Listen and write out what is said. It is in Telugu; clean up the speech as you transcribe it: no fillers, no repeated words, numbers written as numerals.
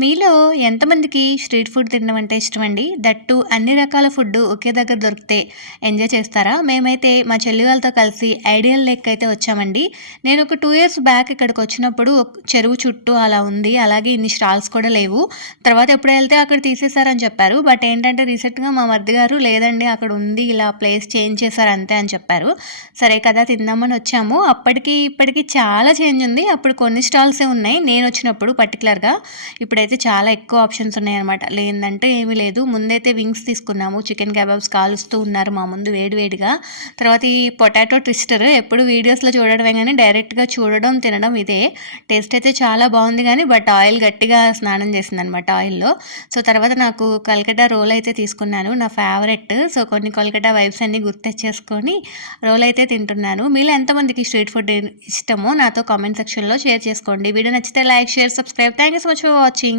మీలో ఎంతమందికి స్ట్రీట్ ఫుడ్ తినడం అంటే ఇష్టమండి? దట్టు అన్ని రకాల ఫుడ్డు ఒకే దగ్గర దొరికితే ఎంజాయ్ చేస్తారా? మేమైతే మా చెల్లి వాళ్ళతో కలిసి ఐడియల్ లేక్ అయితే వచ్చామండి. నేను ఒక 2 ఇయర్స్ బ్యాక్ ఇక్కడికొచ్చినప్పుడు చెరువు చుట్టూ అలా ఉంది. అలాగే ఇన్ని స్టాల్స్ కూడా లేవు. తర్వాత ఎప్పుడో ఎళ్తే అక్కడ తీసేశారని చెప్పారు. బట్ ఏంటంటే రీసెంట్‌గా మా మరిది గారు లేదండి అక్కడ ఉంది. ఇలా ప్లేస్ చేంజ్ చేశారు అంతే అని చెప్పారు. సరే కదా! తిందామని వచ్చాము. అప్పటికి ఇప్పటికి చాలా చేంజ్ ఉంది. అప్పుడు కొన్ని స్టాల్సే ఉన్నాయి నేనొచ్చినప్పుడు పర్టిక్యులర్‌గా. ఇప్పుడైతే చాలా ఎక్కువ ఆప్షన్స్ ఉన్నాయన్నమాట. లేదంటే ఏమీ లేదు. ముందైతే వింగ్స్ తీసుకున్నాము. చికెన్ కబాబ్స్ కాలుస్తూ ఉన్నారు మా ముందు వేడి వేడిగా. తర్వాత ఈ పొటాటో ట్విస్టర్ ఎప్పుడు వీడియోస్‌లో చూడడమే గానీ డైరెక్ట్‌గా చూడడం, తినడం ఇదే. టేస్ట్ అయితే చాలా బావుంది గానీ బట్ ఆయిల్ గట్టిగా స్నానం చేసిందనమాట ఆయిల్‌లో. సో, తర్వాత నాకు కల్కట్టా రోల్ అయితే తీసుకున్నాను. నా ఫేవరెట్. సో, కొన్ని కోల్కతా వైబ్స్ అన్నీ గుర్తు తెచ్చేసుకొని రోల్ అయితే తింటున్నాను. మీలో ఎంతమందికి స్ట్రీట్ ఫుడ్ ఇష్టమో నాతో కామెంట్ సెక్షన్‌లో షేర్ చేసుకోండి. వీడియో నచ్చితే like, share, subscribe. Thank you so much for watching.